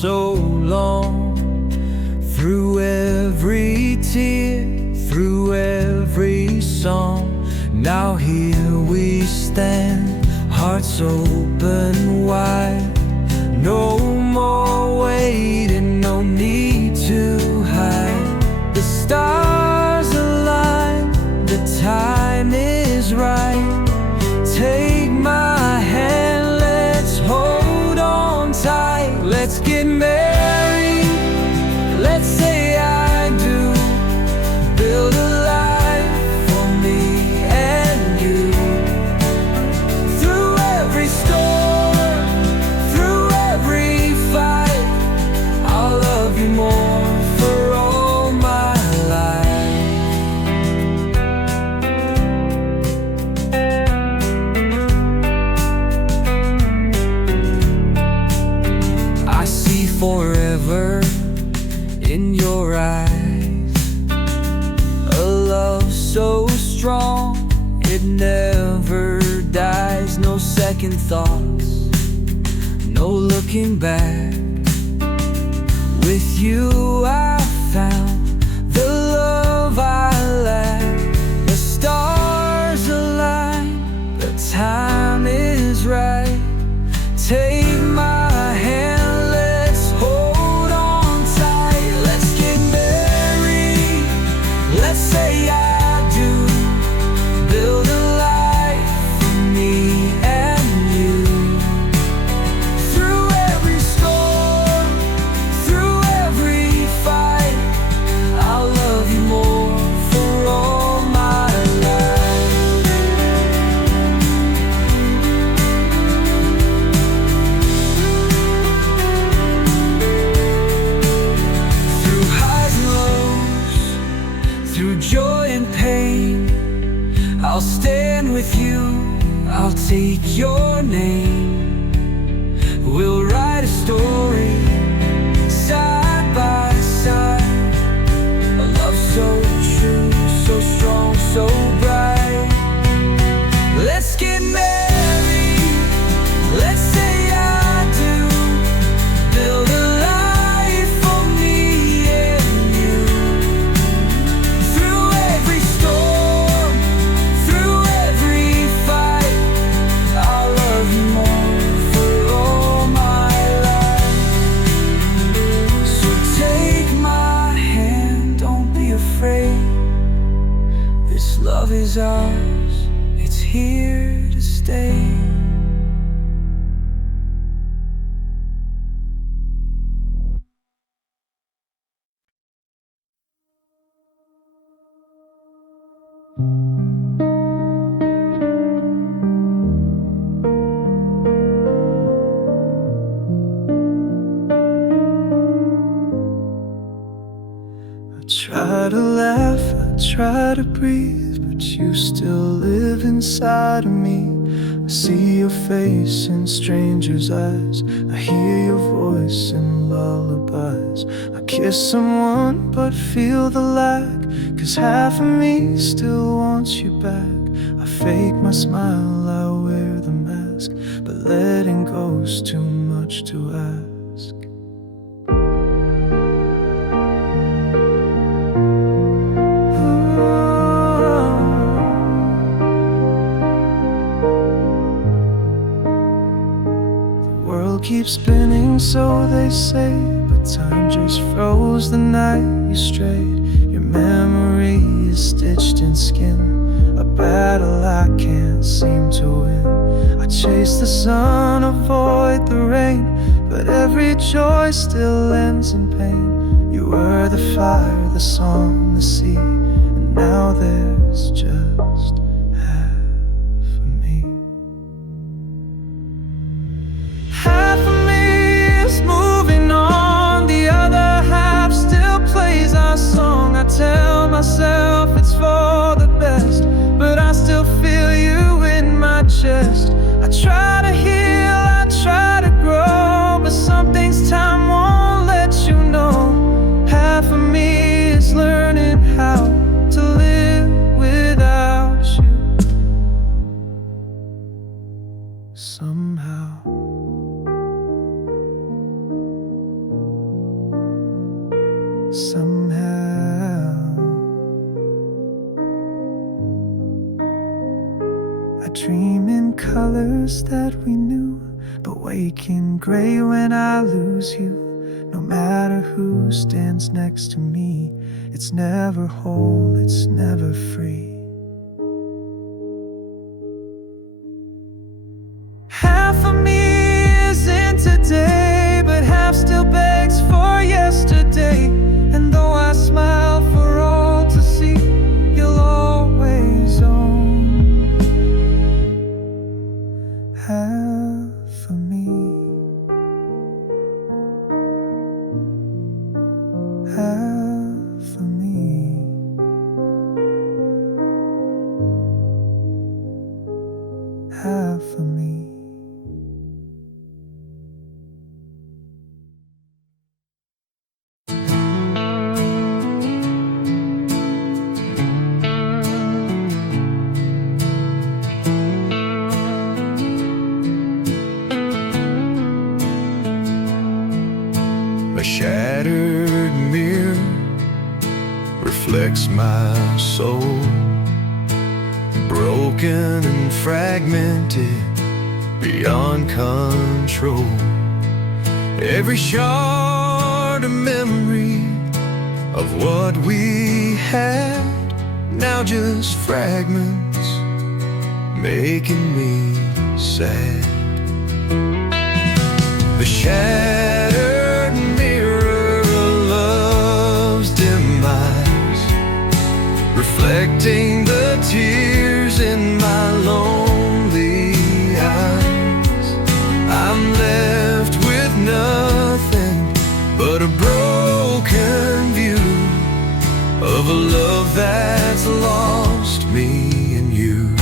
so long. Through every tear, through every song, now here we stand, hearts open wide. No more waiting, no need to hide. The stars align, the time is right. Take my hand, let's hold on tight. Let's get married, let's say I do. Build a life for me and you. Through every storm, through every fight, I'll love you more for all my life. I see forever in your eyes, a love so strong it never dies. No second thoughts, no looking back. With you I found the love I lack. The stars align, the time is right. Take my hand, let's hold on tight. Let's get married, let's say I do. Build a life for me and you. Through every storm, through every fight, I'll love you more for all my life. Through highs and lows, through joy and pain, I'll stand with you, I'll take your name. We'll write a story, side by side. A love so true, so strong, so bright. Let's get married, let's say I do. Build a life for me and you. Through every storm, through every fight, I'll love you more for all my life. So take my hand, don't be afraid. This love is ours, it's here to stay. I try to laugh, I try to breathe, but you still live inside of me. I see your face in strangers' eyes, I hear your voice in lullabies. I kiss someone but feel the lack, 'cause half of me still wants you back. I fake my smile, I wear the mask, but letting go's too much to ask. Keep spinning, so they say, but time just froze the night you strayed. Your memory is stitched in skin, a battle I can't seem to win. I chase the sun, avoid the rain, but every joy still ends in pain. You were the fire, the song, the sea, and now there's just half of me. Half of me is moving on, the other half still plays our song. I tell myself it's for the best, but I still feel you in my chest. I try to heal, I try to grow, but some things time won't let you know. Half of me is learning how to live without you. somehow. I dream in colors that we knew, but wake in gray when I lose you. No matter who stands next to me, it's never whole, it's never free. Half of me is in today, but half still begs for yesterday. And though I smile for all to see, you'll always own half of me. Half of me. Half of me. A shattered mirror reflects my soul, broken and fragmented beyond control. Every shard a memory of what we had, now just fragments making me sad. The shattered mirror of love's demise, reflecting the tears in my lonely eyes. I'm left with nothing but a broken view of a love that's lost me and you.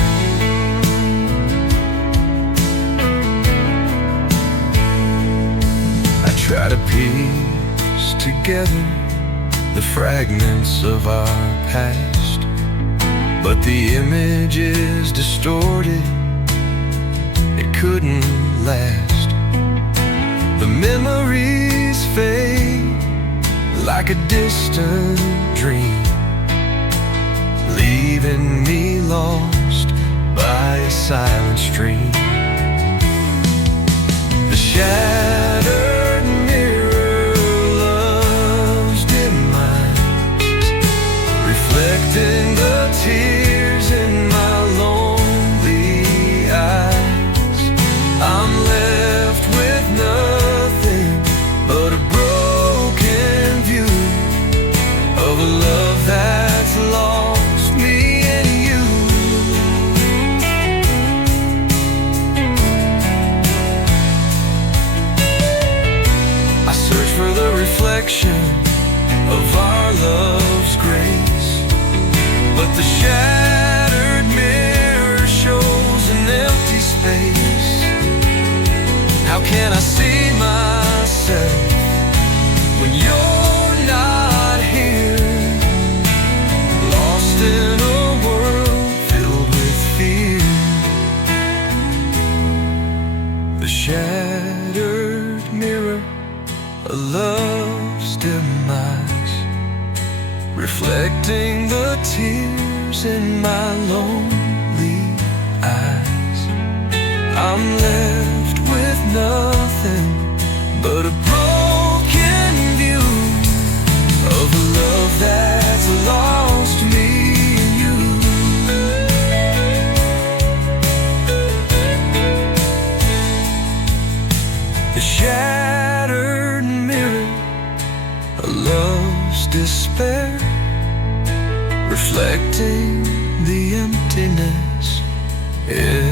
I try to piece together the fragments of our past, but the image is distorted, it couldn't last. The memories fade like a distant dream, leaving me lost by a silent stream. The shattered mirror of love's demise, reflecting the tears in my lonely eyes. I'm left with nothing but a broken view of a love that's lost me and you. I search for the reflection of our love's grace, but the shattered mirror shows an empty space. How can I see myself when you're not here? Lost in a world filled with fear. The shattered mirror of love's demise, reflecting the tears in my lonely eyes. I'm left with nothing but a broken view of a love that's lost me and you. The shattered mirror of love's despair, reflecting the emptiness everywhere.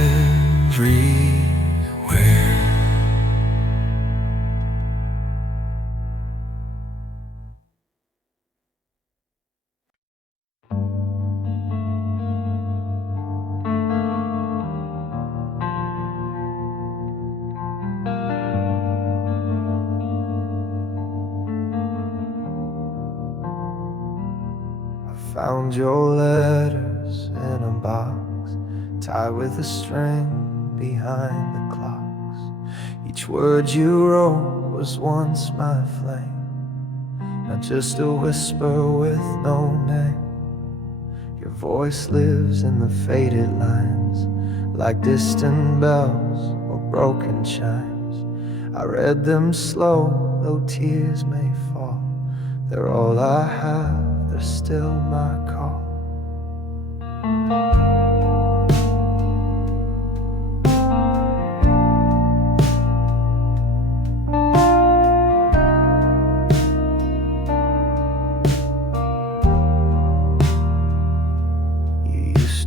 Found your letters in a box, tied with a string behind the clocks. Each word you wrote was once my flame, not just a whisper with no name. Your voice lives in the faded lines, like distant bells or broken chimes. I read them slow, though tears may fall. They're all I have, they're still my call.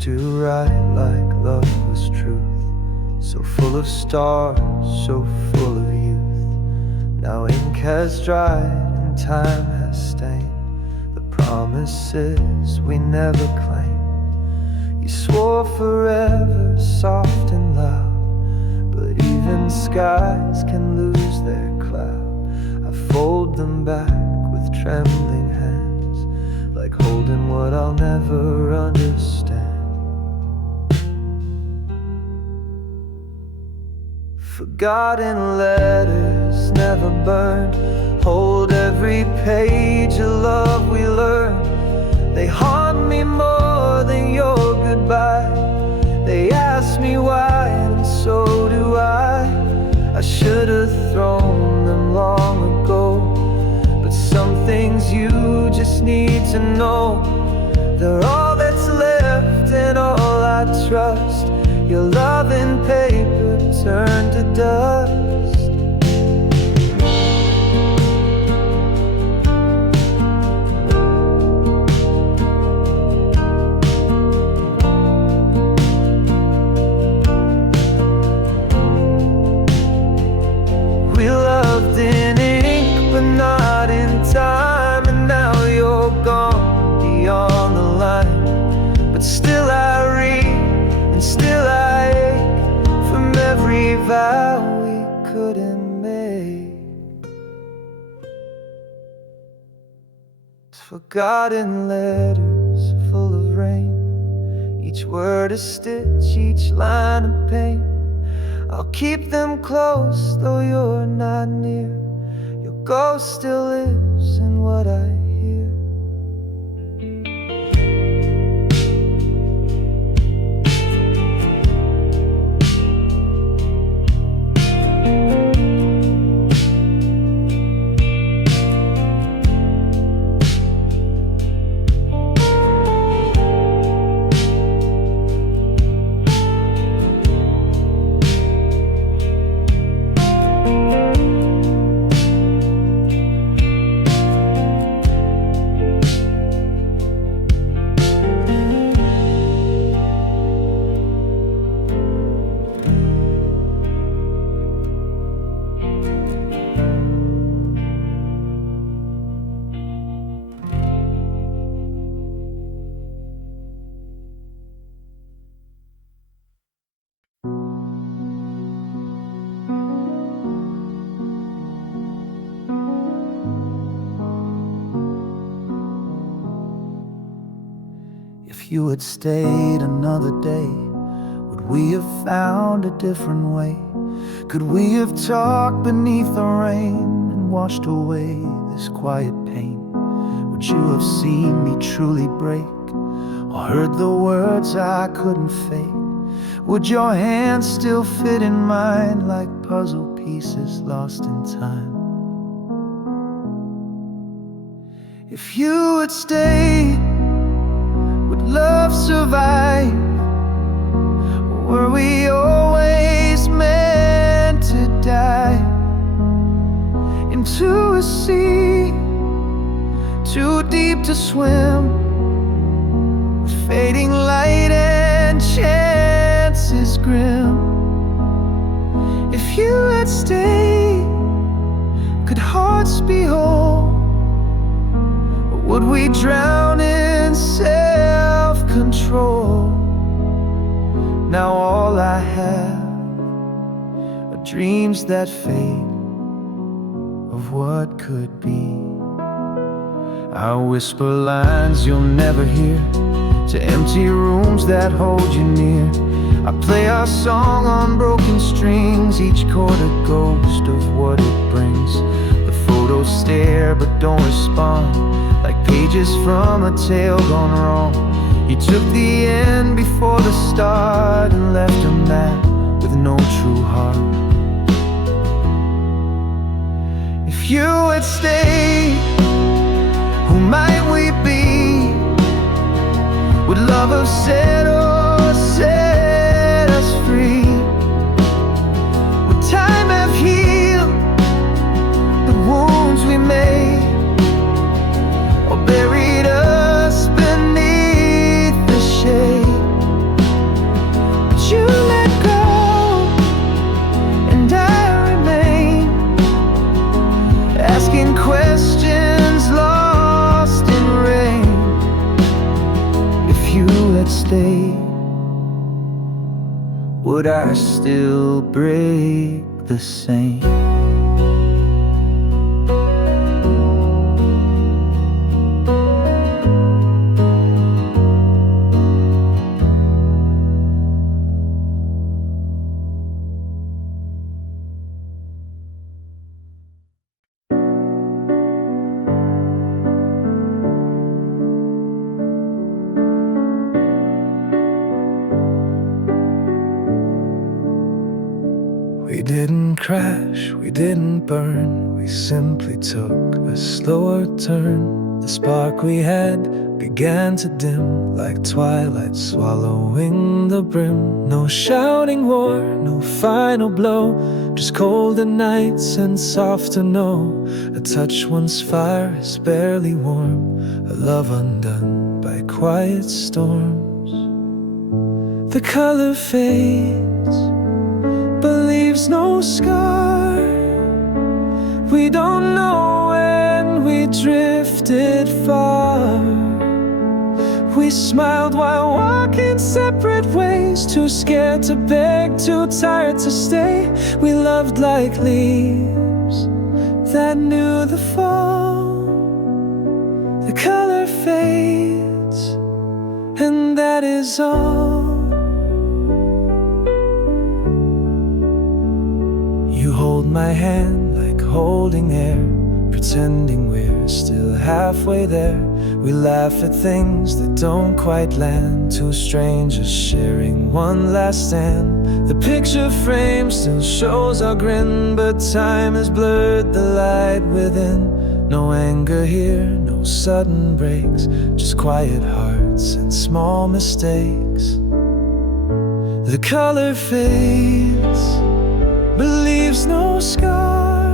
To write like love was truth, so full of stars, so full of youth. Now ink has dried and time has stained the promises we never claimed. You swore forever, soft and loud, but even skies can lose their cloud. I fold them back with trembling hands, like holding what I'll never understand. Forgotten letters never burned, hold every page of love we learned. They haunt me more than your goodbye. They ask me why, and so do I. I should have thrown them long ago, but some things you just need to know. They're all that's left and all I trust. Your love and paper turned to dust. We loved in ink, but not in time. And now you're gone beyond the line. But still I read, and still I ache from every vow we couldn't make. It's forgotten letters full of rain, each word a stitch, each line a pain. I'll keep them close, though you're not near. Your ghost still lives in what I hear. If you had stayed another day, would we have found a different way? Could we have talked beneath the rain and washed away this quiet pain? Would you have seen me truly break, or heard the words I couldn't fake? Would your hands still fit in mine like puzzle pieces lost in time? If you had stayed, would love survive? Were we always meant to die into a sea too deep to swim, with fading light and chances grim? If you had stayed, could hearts be whole? Or would we drown in self-control? Now all I have are dreams that fade of what could be. I whisper lines you'll never hear to empty rooms that hold you near. I play our song on broken strings, each chord a ghost of what it brings. The photos shadows stare but don't respond, like pages from a tale gone wrong. You took the end before the start and left a man with no true heart. If you had stayed, who might we be? Would love have set or set us free? Would time have healed the wounds we made, or buried us beneath the shade? But you let go, and I remain, asking questions lost in rain. If you had stayed, would I still break the same? We didn't crash, we didn't burn, we simply took a slower turn. The spark we had began to dim, like twilight swallowing the brim. No shouting war, no final blow, just colder nights and softer no. A touch once fire is barely warm, a love undone by quiet storms. The color fades, but leaves no scar. We don't know when we drifted far. We smiled while walking separate ways, too scared to beg, too tired to stay. We loved like leaves that knew the fall. The color fades, and that is all. You hold my hand like holding air, pretending we're still halfway there. We laugh at things that don't quite land, two strangers sharing one last stand. The picture frame still shows our grin, but time has blurred the light within. No anger here, no sudden breaks, just quiet hearts and small mistakes. The color fades, but leaves no scar.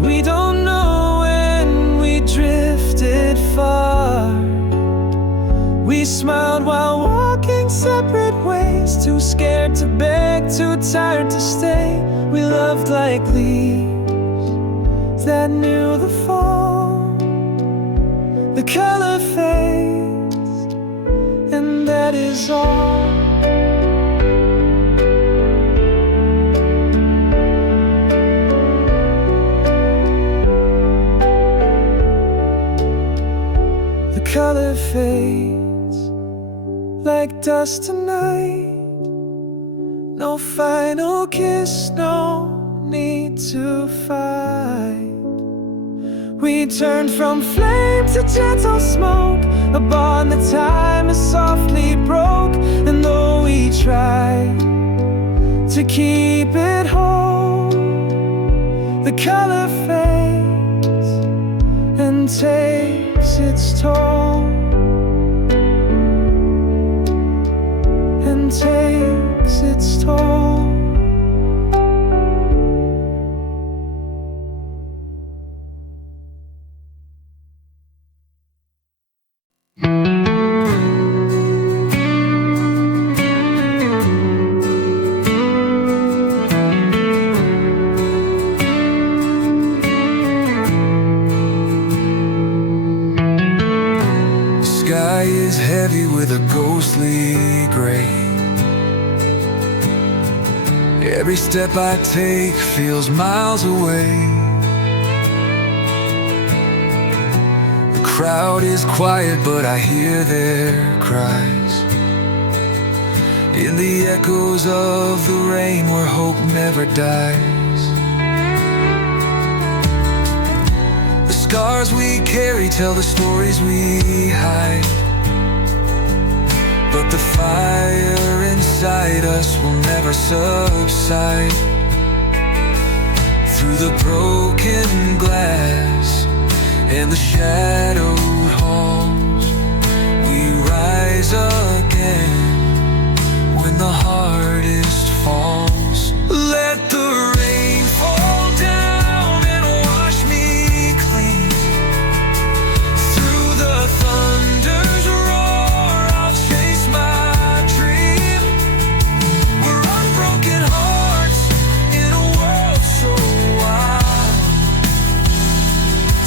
We don't know when we drifted far. We smiled while walking separate ways, too scared to beg, too tired to stay. We loved like leaves that knew the fall. The color fades, and that is all. Color fades like dust tonight. No final kiss, no need to fight. We turned from flame to gentle smoke, a bond that time has softly broke. And though we tried to keep it whole, the color fades and takes its toll, and takes its toll. Sky is heavy with a ghostly gray. Every step I take feels miles away. The crowd is quiet, but I hear their cries in the echoes of the rain where hope never dies. scars we carry tell the stories we hide, but the fire inside us will never subside. Through the broken glass and the shadowed halls, we rise again when the hardest falls. Let the rain fall down and wash me clean. Through the thunder's roar, I'll chase my dream. We're unbroken hearts in a world so wild.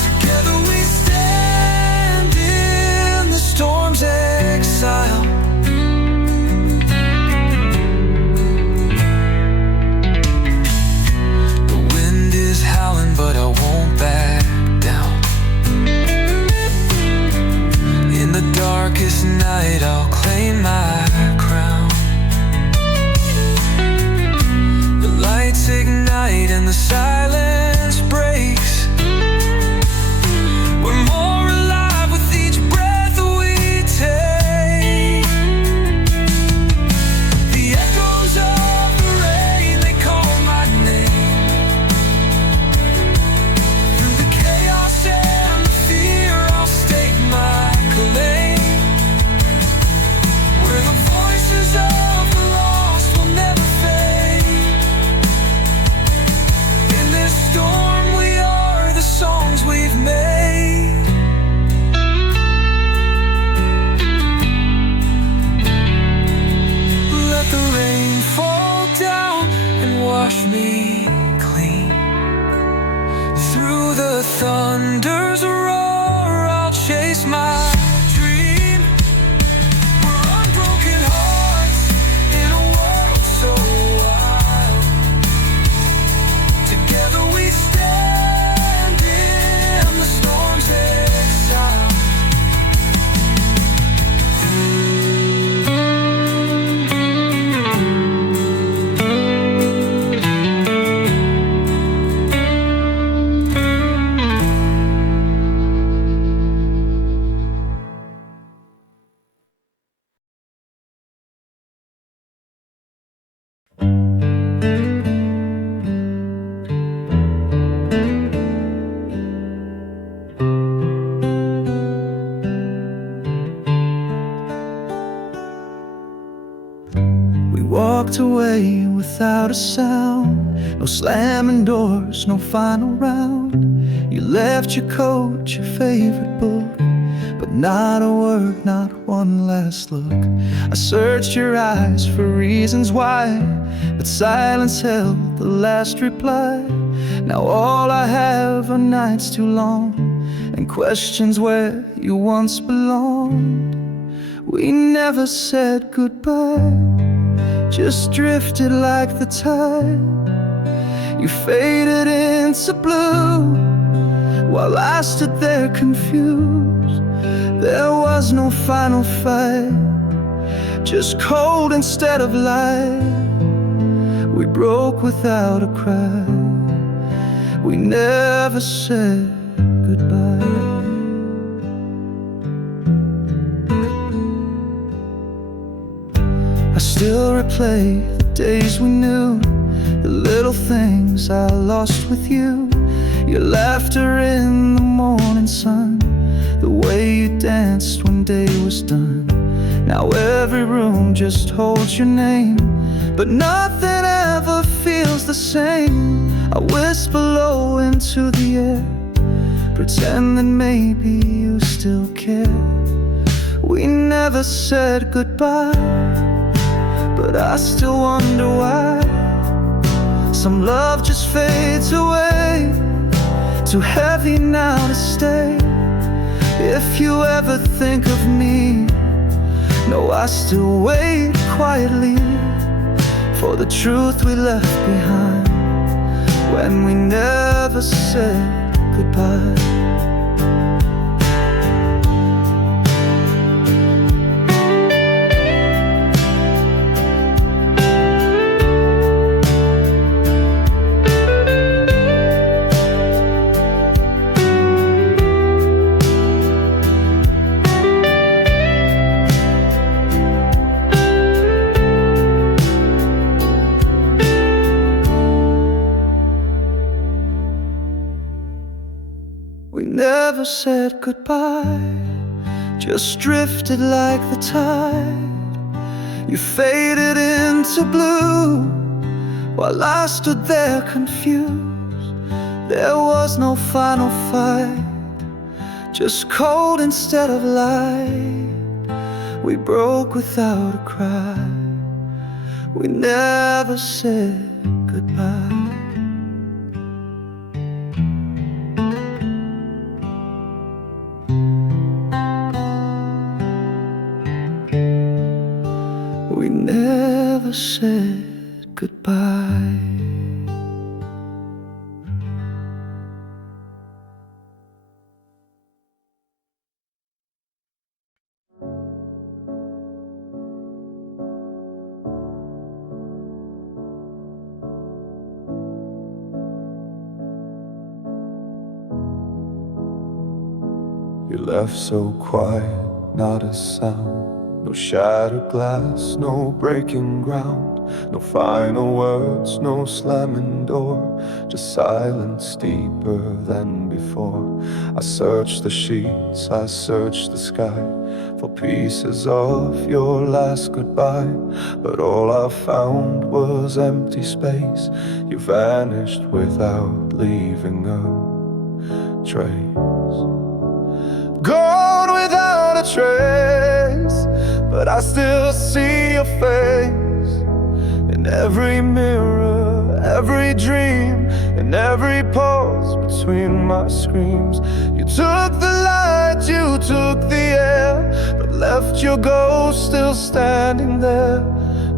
Together we stand in the storm's exile. But I won't back down. In the darkest night, I'll claim my crown. The lights ignite and the silence breaks. We're more alive with each breath we take. The echoes of the rain, they call my name. Thunder's roar, I'll chase my dream. We're unbroken hearts in a world so wild. Together we stand in the storm's exile. Walked away without a sound, no slamming doors, no final round. You left your coat, your favorite book, but not a word, not one last look. I searched your eyes for reasons why, but silence held the last reply. Now all I have are nights too long and questions where you once belonged. We never said goodbye, just drifted like the tide. You faded into blue while I stood there confused. There was no final fight, just cold instead of light. We broke without a cry, we never said goodbye. I still replay the days we knew, the little things I lost with you. Your laughter in the morning sun, the way you danced when day was done. Now every room just holds your name, but nothing ever feels the same. I whisper low into the air, pretend that maybe you still care. We never said goodbye, but I still wonder why. Some love just fades away, too heavy now to stay. If you ever think of me, know I still wait quietly for the truth we left behind when we never said goodbye. We never said goodbye, just drifted like the tide. You faded into blue while I stood there confused. There was no final fight, just cold instead of light. We broke without a cry. We never said goodbye. We never said goodbye. You left so quiet, not a sound. No shattered glass, no breaking ground. No final words, no slamming door. Just silence deeper than before. I searched the sheets, I searched the sky for pieces of your last goodbye. But all I found was empty space. You vanished without leaving a trace. Gone without a trace, but I still see your face in every mirror, every dream, in every pause between my screams. You took the light, you took the air, but left your ghost still standing there.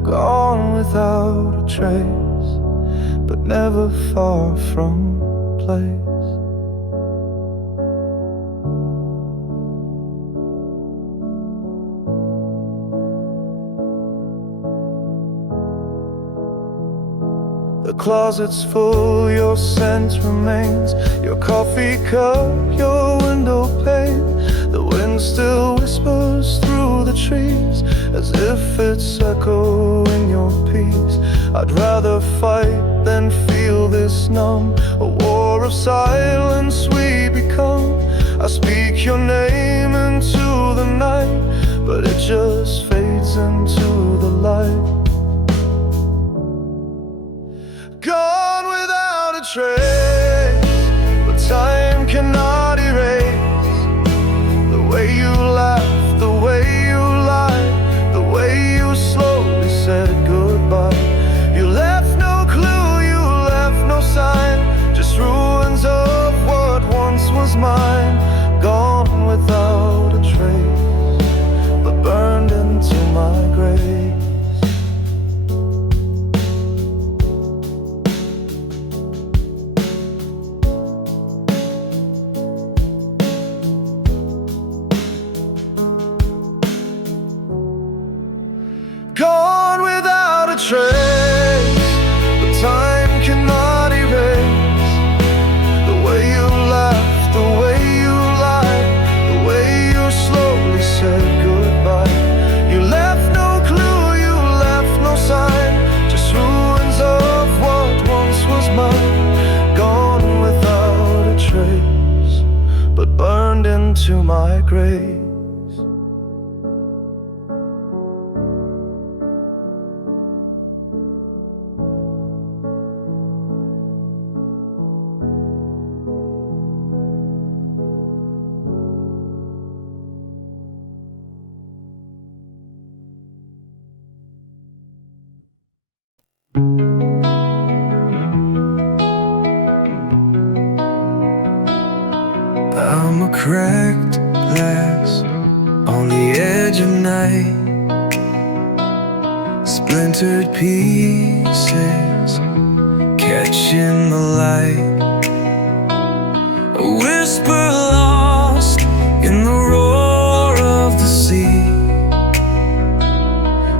Gone without a trace, but never far from place. The closet's full, your scent remains. Your coffee cup, your window pane. The wind still whispers through the trees, as if it's echoing your peace. I'd rather fight than feel this numb. A war of silence we become. I speak your name into the night, but it just fades into the light. Gone without a trace, but time cannot erase the way you laughed, the way you lied, the way you slowly said goodbye. You left no clue, you left no sign, just ruins of what once was mine. Gone without a trace, but burned into my grave. Gone without a trace, but time cannot erase the way you laughed, the way you lied, the way you slowly said goodbye. You left no clue, you left no sign, just ruins of what once was mine. Gone without a trace, but burned into my grave. I'm a cracked glass on the edge of night, splintered pieces catching the light. A whisper lost in the roar of the sea,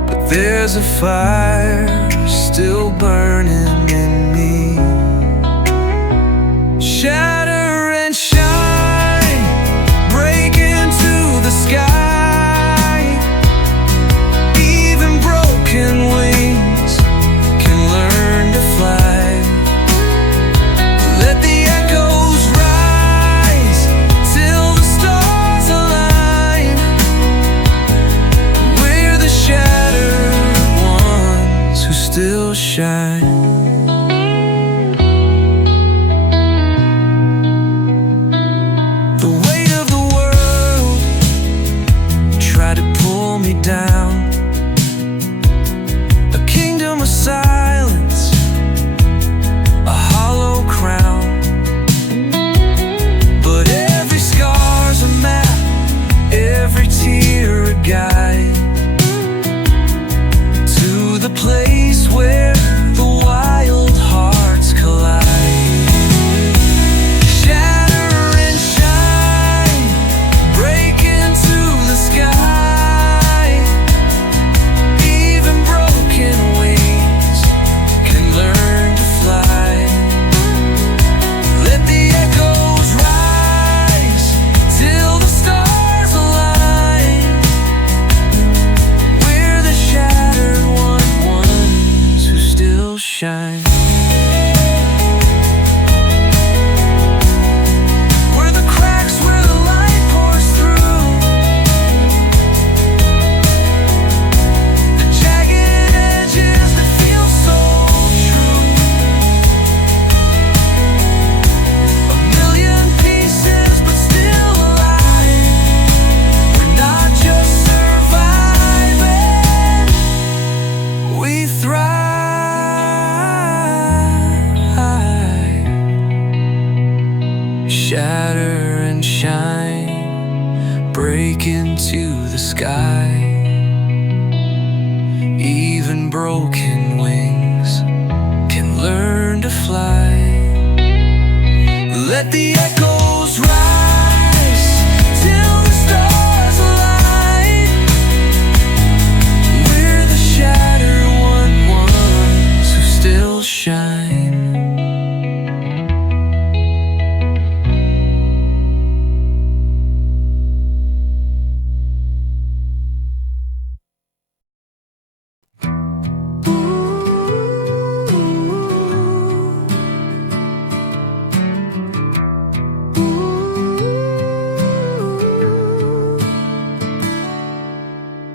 but there's a fire still burning in me. Shatter and shine, break into the sky. Even broken wings can learn to fly. Let the echoes rise The weight of the world tried to pull me down. A kingdom of silence, a hollow crown. But every scar's a map, every tear a guide to the place where the wild hearts collide. Shatter and shine, break into the sky. Even broken wings can learn to fly. Let the echoes rise till the stars align. We're the shattered ones who still shine. We're the cracks where the light pours through, the jagged edges that feel so true. A million pieces but still alive. We're not just surviving, we thrive. Shatter and shine, break into the sky. Even broken wings can learn to fly. Let the echoes rise till the stars align. We're the shattered ones who still shine.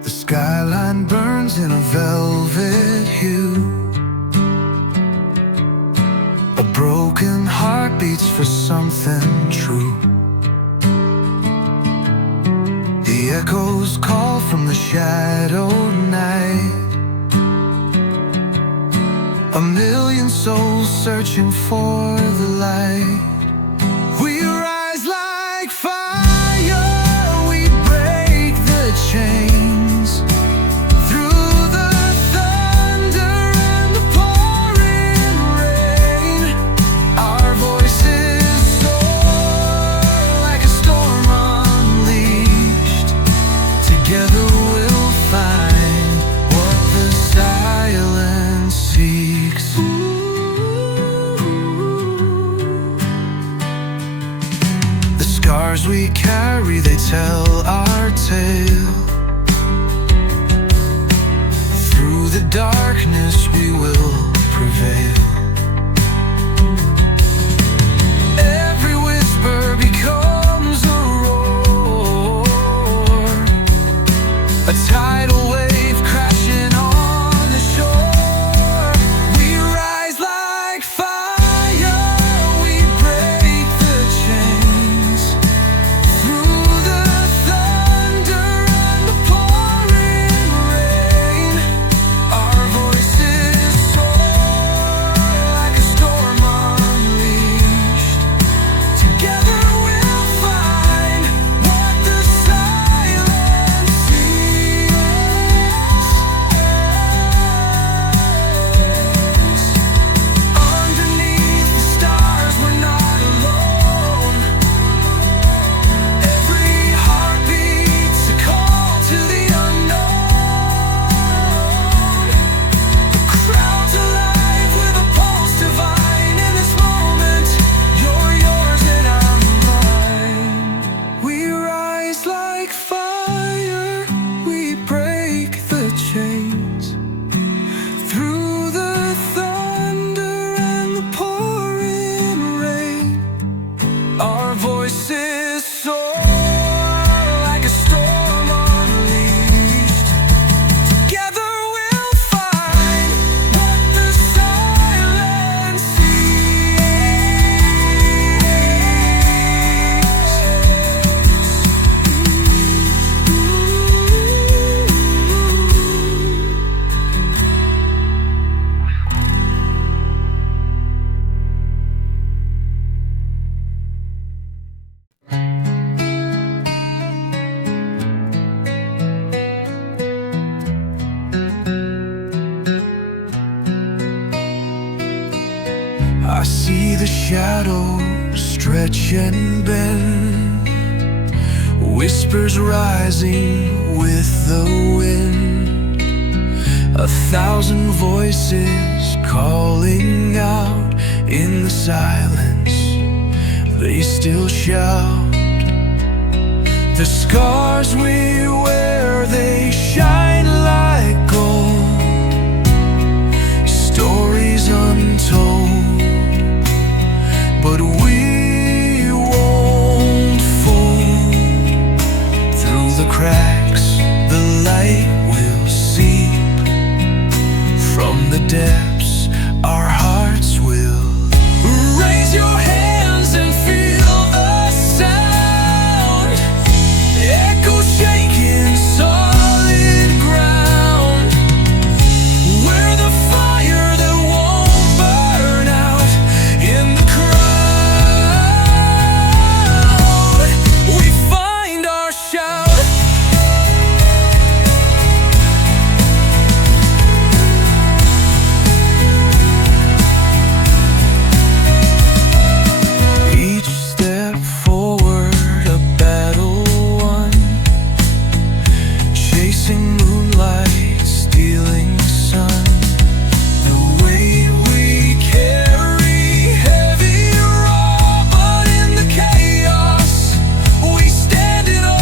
The skyline burns in a velvet hue. A broken heart beats for something true. The echoes call from the shadowed night. A million souls searching for the light. We rise like fire, we break the chains. Through the thunder and the pouring rain, our voices soar like a storm unleashed. Together we'll find what the silence seeks. The scars we carry, they tell our tale. Through the darkness we will prevail. Every whisper becomes a roar, a tidal wave crashing on the shore. We rise like fire, we break the chains. Through the thunder and the pouring rain, our voices soar shadows stretch and bend, whispers rising with the wind. 1,000 voices calling out in the silence, they still shout. The scars we wear, they shine like gold, stories untold, but we won't fold. Through the cracks, the light will seep. From the depths, our hearts will raise your hands and feel the sound. Echo shaking solid ground. We're the fire that won't burn out in the crowd. We find our shout. Each step forward, a battle won, chasing moonlight, stealing sun. The weight we carry, heavy raw, but in the chaos we stand in awe.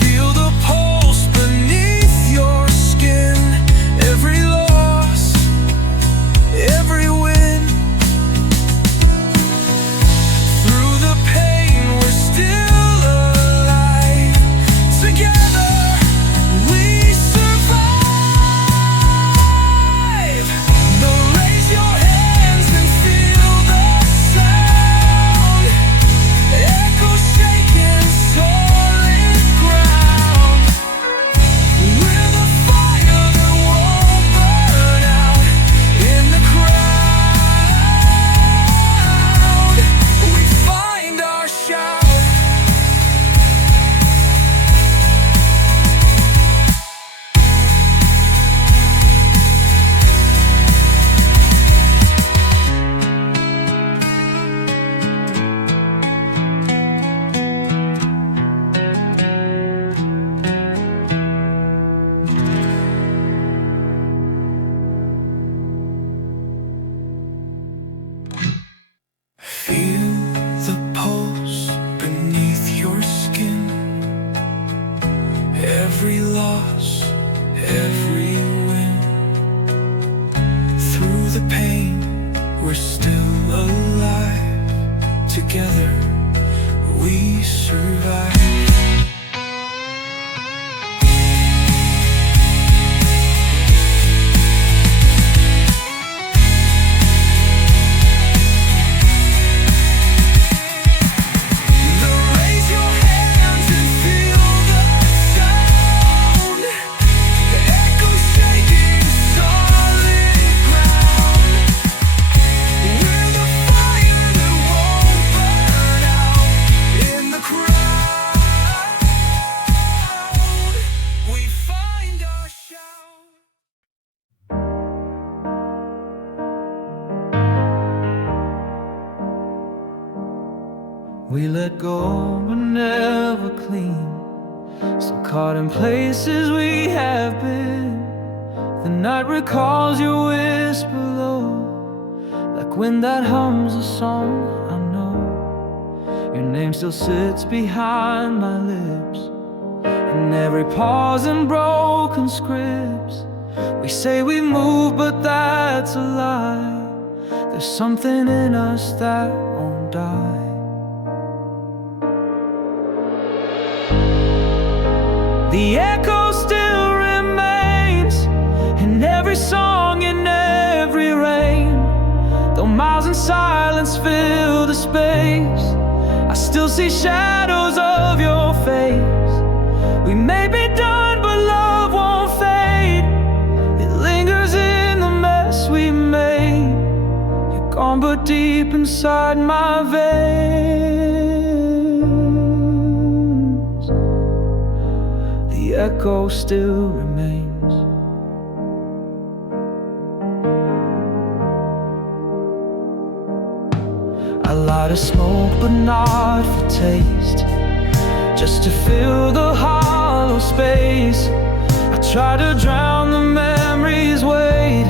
Feel the pulse beneath your skin, every loss, every win. Through the pain, we're still alive. Together, we survive. Now raise your hands and feel the sound. Echo shaking solid ground. We're the fire that won't burn out in the crowd. We find our shout. Feel the pulse beneath your skin, every loss, every win. Through the pain, we're still alive. Together, we survive. Raise your hands and feel the sound. Echo shaking solid ground. We're the fire that won't burn out in the crowd. We find our shout. We let go but never clean, still caught in places we have been. The night recalls your whisper low, like wind that hums a song I know. Your name still sits behind my lips, in every pause and broken scripts. We say we move, but that's a lie. There's something in us that won't die. The echo still remains in every song, in every rain. Though miles and silence fill the space, I still see shadows of your face. We may be done, but love won't fade. It lingers in the mess we made. You're gone, but deep inside my veins, the echo still remains. I light a smoke but not for taste, just to fill the hollow space. I try to drown the memories' weight,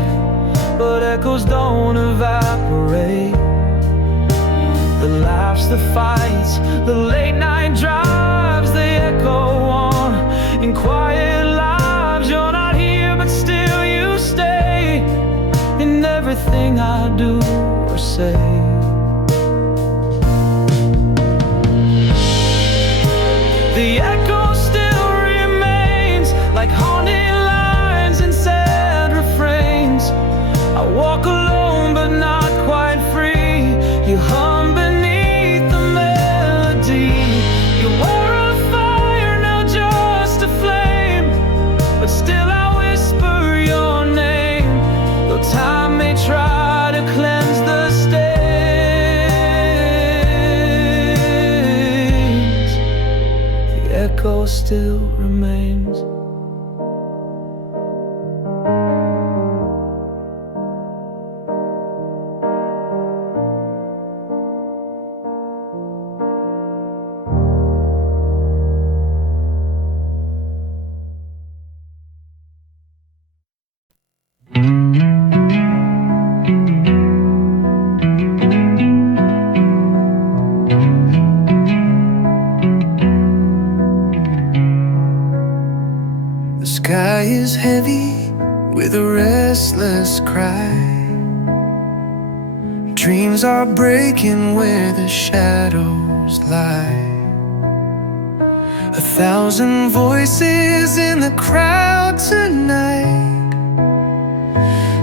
but echoes don't evaporate. The laughs, the fights, the late night drives, they echo on in quiet lives. You're not here, but still you stay in everything I do or say. The echo still remains, like haunting lines and sad refrains. I walk alone but not quite free. You hum beneath the melody. You were a fire, now just a flame, but still I whisper your name. Though time may try to cleanse the stains, the echo still remains. The sky is heavy with a restless cry. Dreams are breaking where the shadows lie. 1,000 voices in the crowd tonight,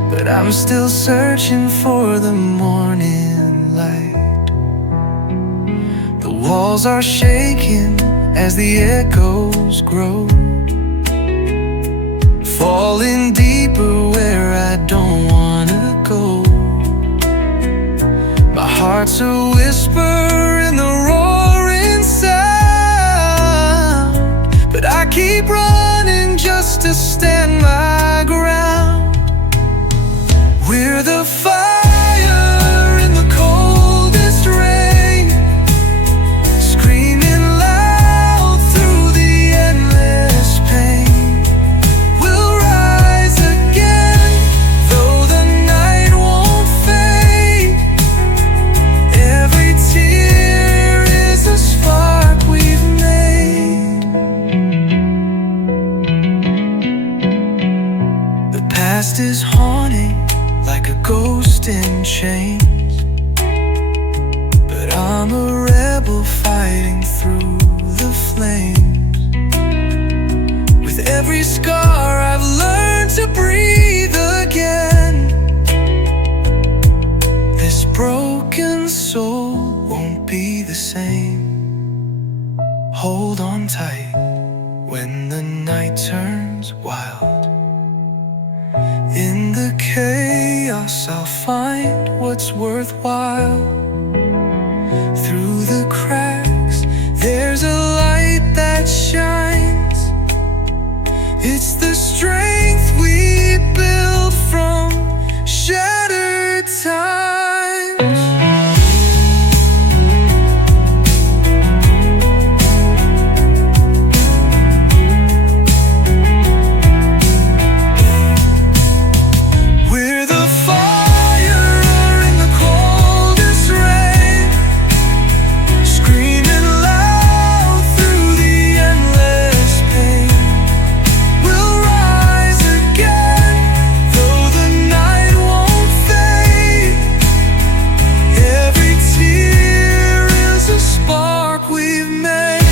but I'm still searching for the morning light. The walls are shaking as the echoes grow, falling deeper where I don't wanna go. My heart's a whisper in the roaring sound, but I keep running just to stand my ground. We're the fire in the coldest rain, screaming loud through the endless pain. We'll rise again, though the night won't fade. Every tear is a spark we've made. The past is haunting like a ghost in chains, but I'm a rebel fighting through the flames. With every scar I've learned to breathe again. This broken soul won't be the same. Hold on tight when the night turns wild. In the chaos I'll find what's worthwhile. Through the cracks there's a light that shines. It's the strength we build from shattered times. We're the fire in the coldest rain, screaming loud through the endless pain. We'll rise again, though the night won't fade. Every tear is a spark we've made.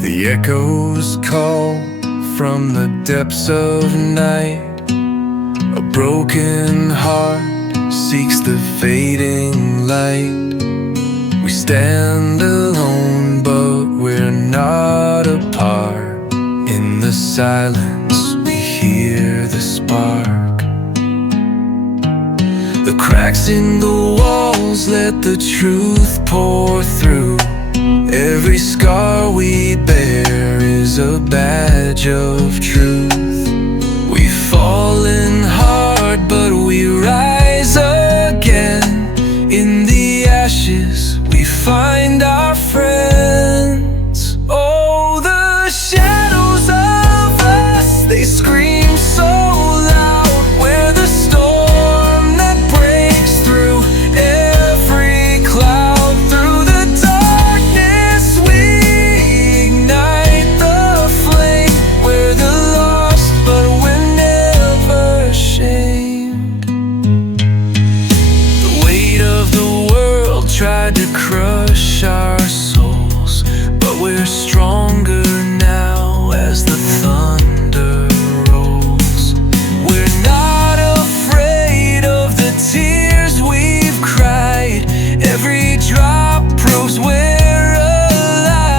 The echoes call from the depths of night. A broken heart seeks the fading light. We stand alone, but we're not apart. In the silence, we hear the spark. The cracks in the walls let the truth pour through. Every scar we bear is a badge of truth. We've fallen hard, but we rise again. In the ashes, we find our friends. Oh, the shadows of us, they scream so loud. We're the storm that breaks through every cloud. Through the darkness, we ignite the flame. We're the lost, but we're never ashamed. The weight of the world tried to crush our souls, but we're stronger now as the thunder rolls. We're not afraid of the tears we've cried. Every drop proves we're alive.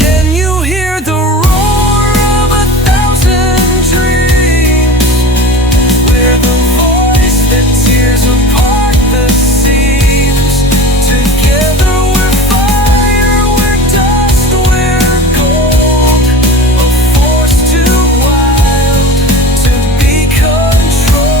Can you hear the roar of 1,000 dreams? We're the voice that tears apart the seams. Together we're fire, we're dust, we're gold. A force too wild to be controlled.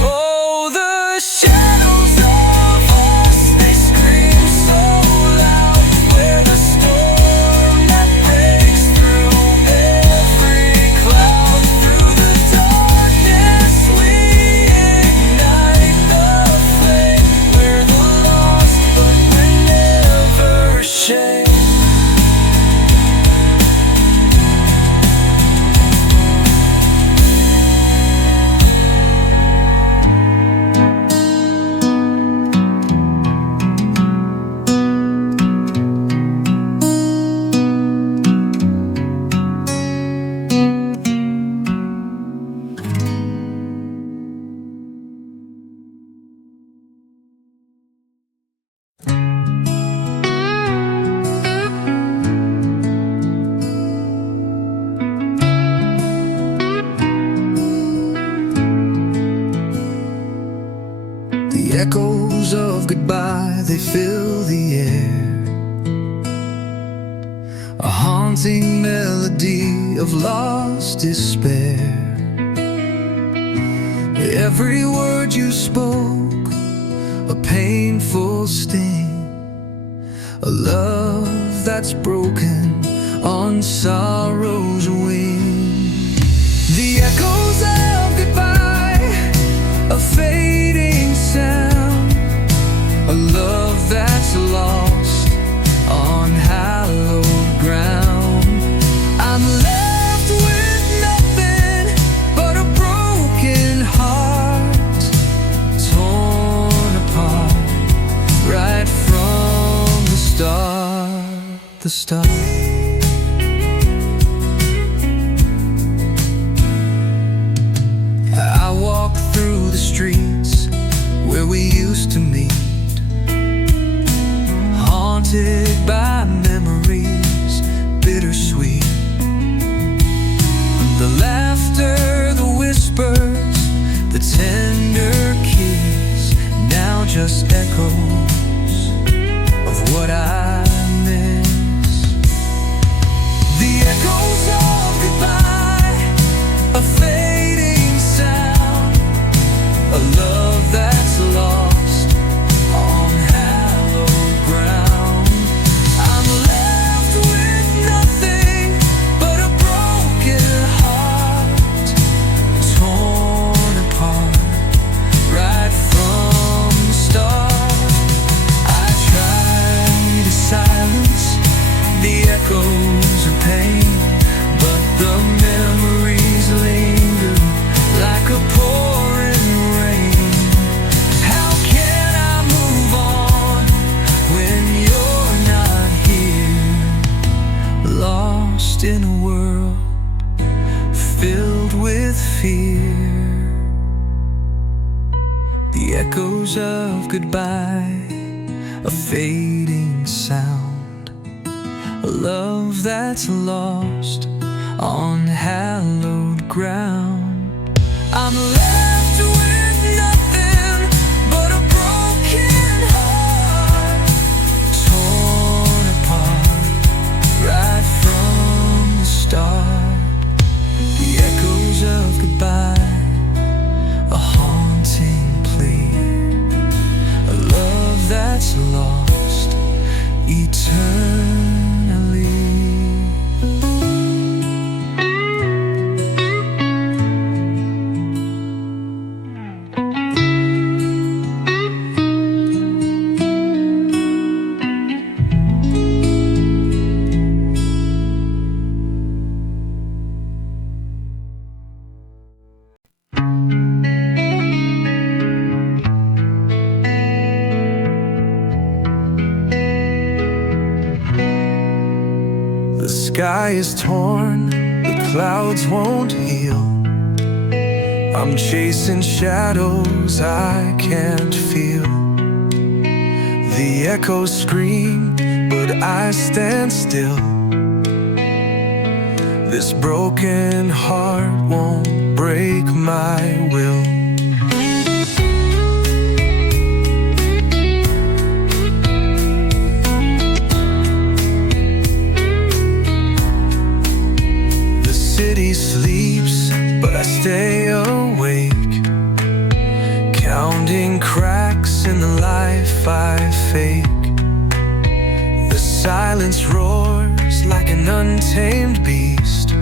Oh, the shadows of us, they scream so loud. We're the storm that breaks through every cloud. Through the darkness, we ignite the flame. We're the lost, but we're never ashamed. The echoes of goodbye, they fill the air. A haunting melody of lost despair. Every word you spoke, a painful sting. A love that's broken on sorrow's wing. The echoes of goodbye, a fading sound. A love that's lost on hallowed ground. I'm left with nothing but a broken heart, torn apart right from the start. The start. I walk through the streets where we used to meet, haunted by memories bittersweet. The laughter, the whispers, the tender keys, now just echoes of what I miss. The echoes of goodbye, a fading sound. A love that's lost on hallowed ground. I'm left with nothing but a broken heart, torn apart right from the start. the echoes of goodbye, a fading sound, a love that's lost on hallowed ground. I'm left with nothing but a broken heart, torn apart right from the start. The echoes of goodbye, a haunting plea, a love that's lost eternally. The sky is torn, the clouds won't heal. I'm chasing shadows I can't feel. The echoes scream, but I stand still. This broken heart won't break my will. City sleeps, but I stay awake, counting cracks in the life I fake. The silence roars like an untamed beast,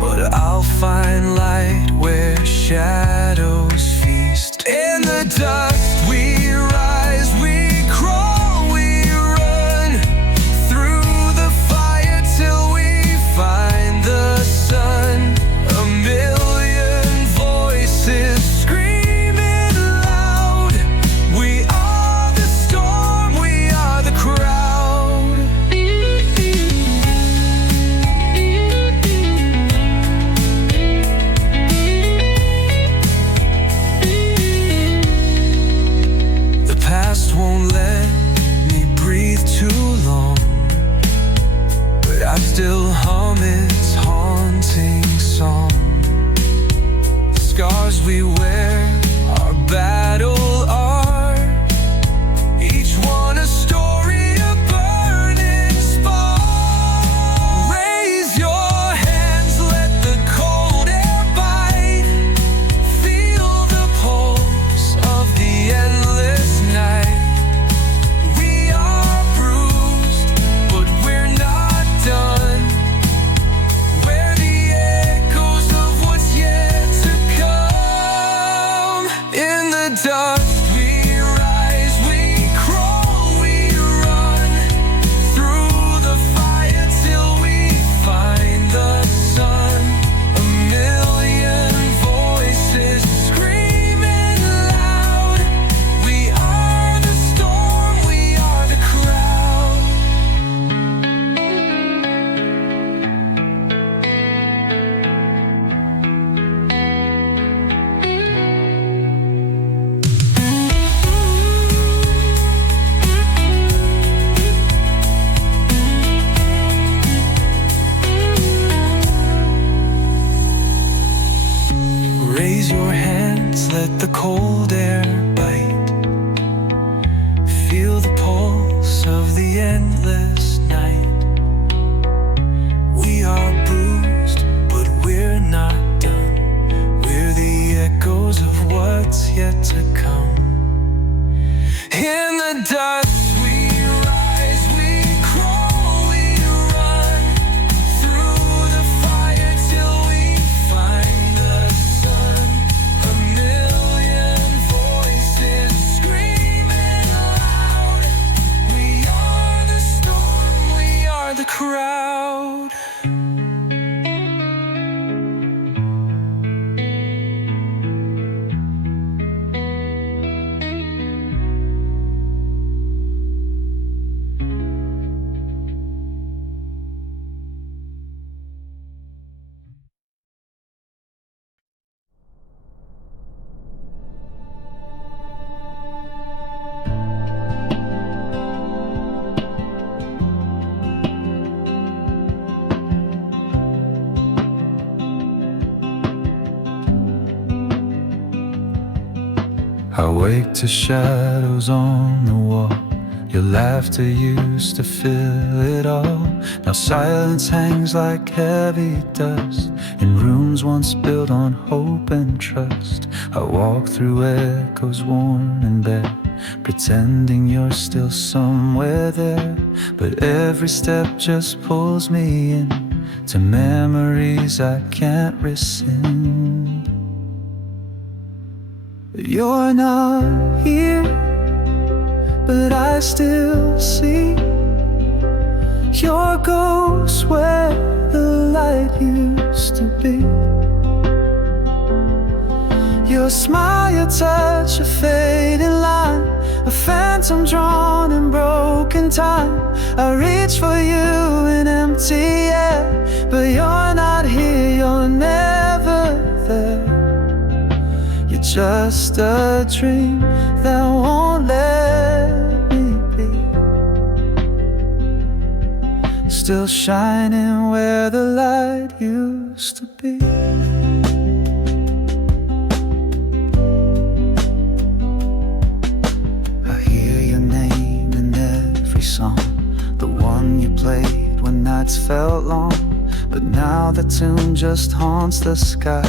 but I'll find light where shadows feast. In the dust we rise, we crawl, we run through the fire till we find the sun. A million voices screaming loud. We are the storm, we are the crowd. The past won't let me breathe too long, but I still hum its haunting song. The scars we wear are battle art, each one a story, a burning spark. Raise your hands, let the cold air bite. Feel the pulse of the endless night. We are bruised, but we're not done. We're the echoes of what's yet to come. In the dust we rise, we crawl, we run through the fire till we find the sun. A million voices screaming loud. We are the storm, we are the crowd. Raise your hands, let the cold air bite. Feel the pulse of the endless night. We are bruised, but we're not done. We're the echoes of what's yet to come. In the dust we rise, we crawl, we run through the fire till we find the sun. A million voices screaming loud. We are the storm, we are the crowd. I wake to shadows on the wall. Your laughter used to fill it all. Now silence hangs like heavy dust in rooms once built on hope and trust. I walk through echoes worn and bare, pretending you're still somewhere there. But every step just pulls me in to memories I can't rescind. You're not here, but I still see your ghost where the light used to be. Your smile, your touch, a fading line, a phantom drawn in broken time. I reach for you in empty air, but you're not here, you're never there. You're just a dream that won't let me be, still shining where the light used to be. I hear your name in every song, the one you played when nights felt long. But now the tune just haunts the sky,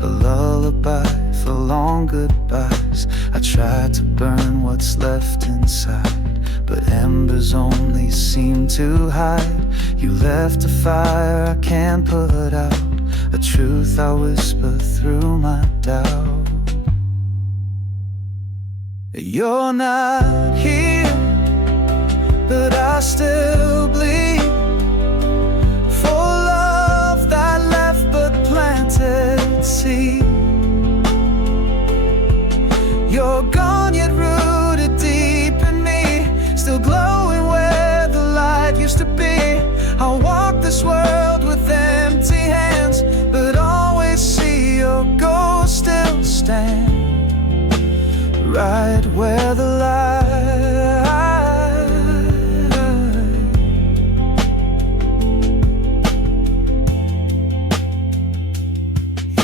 a lullaby for long goodbyes. I tried to burn what's left inside, but embers only seem to hide. You left a fire I can't put out, a truth I whisper through my doubt. You're not here, but I still bleed for love that left but planted seed. You're gone yet rooted deep in me, still glowing where the light used to be. I walk this world with empty hands, but always see your ghost still stand right where the light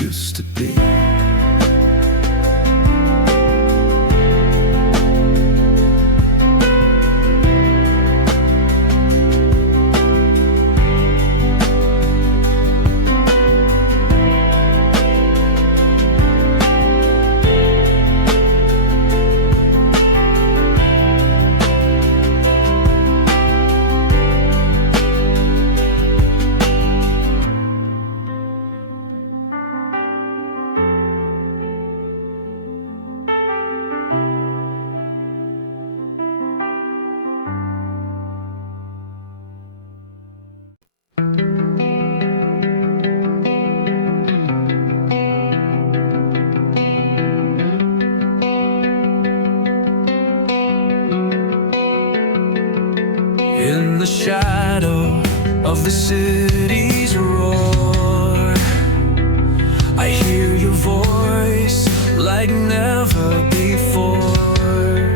used to be. In the shadow of the city's roar, I hear your voice like never before.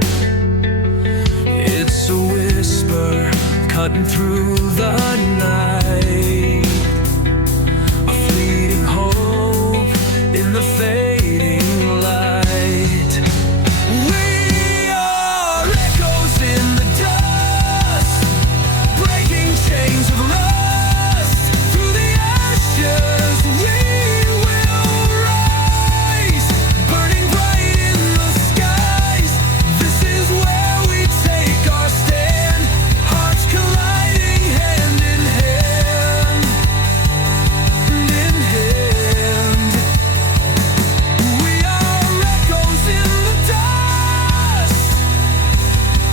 It's a whisper cutting through the night, a fleeting hope in the fading light. We are echoes in the dust, breaking chains of rust. Through the ashes we will rise, burning bright in the skies. This is where we take our stand, hearts colliding hand in hand, hand in hand. We are echoes in the dust,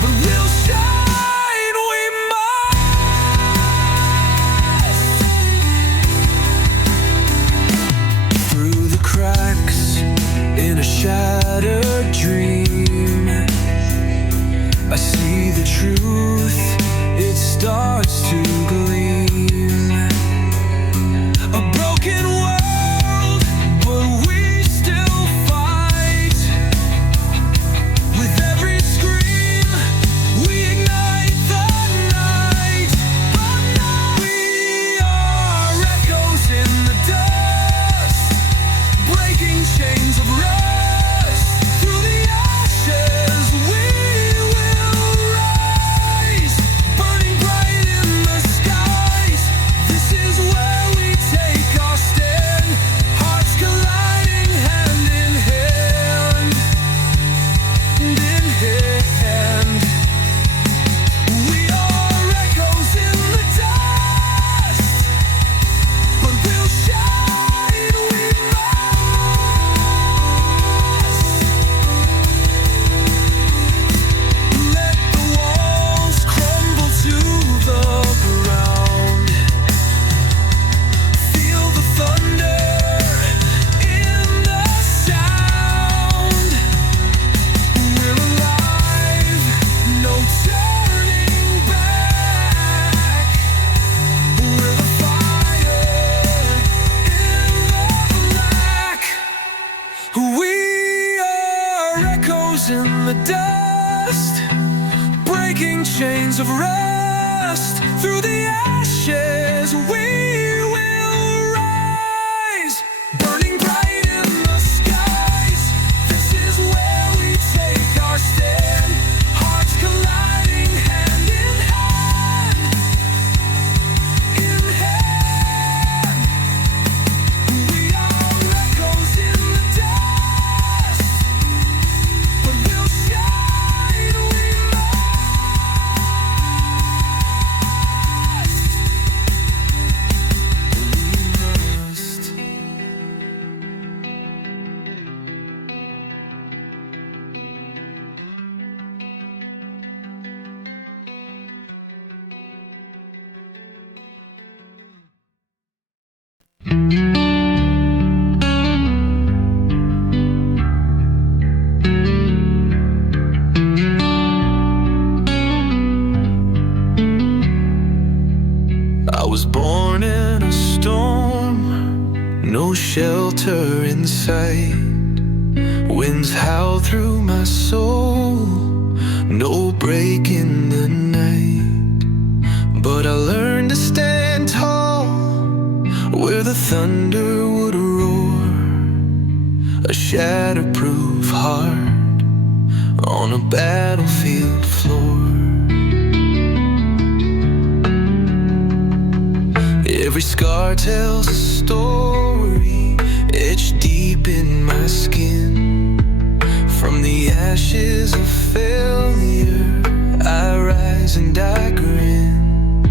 but we'll shine, we must. Through the cracks in a shattered dream, I see the truth, it starts to gleam. A broken world, but we still fight. With every scream, we ignite the night. But now we are echoes in the dust, breaking chains of rust. Through the echoes in the dust, breaking chains of rust. Through the ashes we will rise, burning bright in the skies. This is where we take our stand, hearts colliding hand in hand, in hand. We are echoes in the dust, but we'll shine, we must. I was born in a storm, no shelter in sight. Winds howl through my soul, no break in the night. But I learned to stand tall where the thunder would roar, a shatterproof heart on a battlefield floor. Every scar tells a story, etched deep in my skin. From the ashes of failure, I rise and I grin.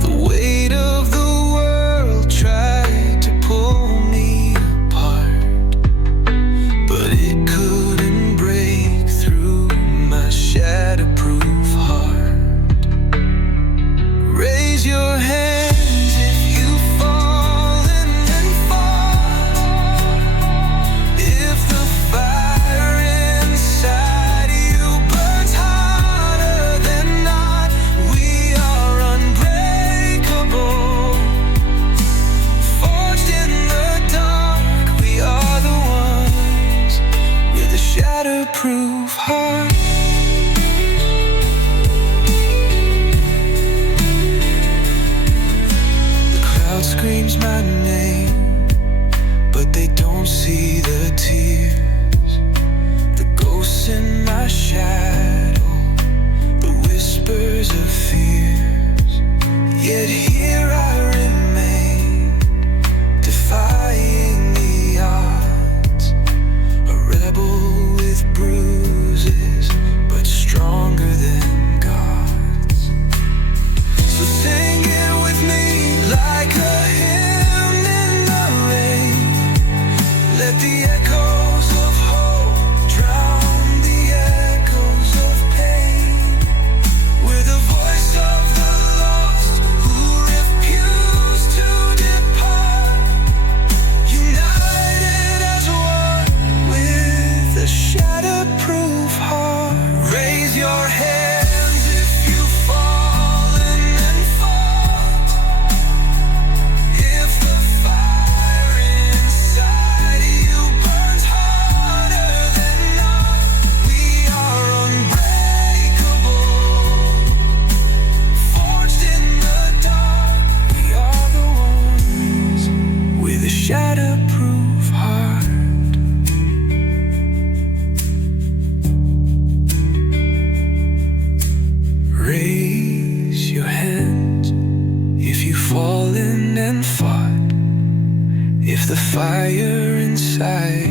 The weight of the world tried to pull me apart, but it couldn't break through my shatterproof heart. Raise your hand shatterproof heart. The crowd screams my name, but they don't see the tears. The ghosts in my shadow, the whispers of fears. Yet here I remain, defying the odds, a rebel with bruises, but stronger than gods. So sing it with me like a hymn in the rain. Let the echoes of hope drown the echoes of pain. We're the voice of the lost who refuse to depart, united as one with a shatterproof heart. Raise your hands if you've fallen and fought. If the fire inside you burns hotter than not, we are unbreakable, forged in the dark. We are the ones with a shatterproof heart. Raise your hands if you've fallen and fought. If the fire inside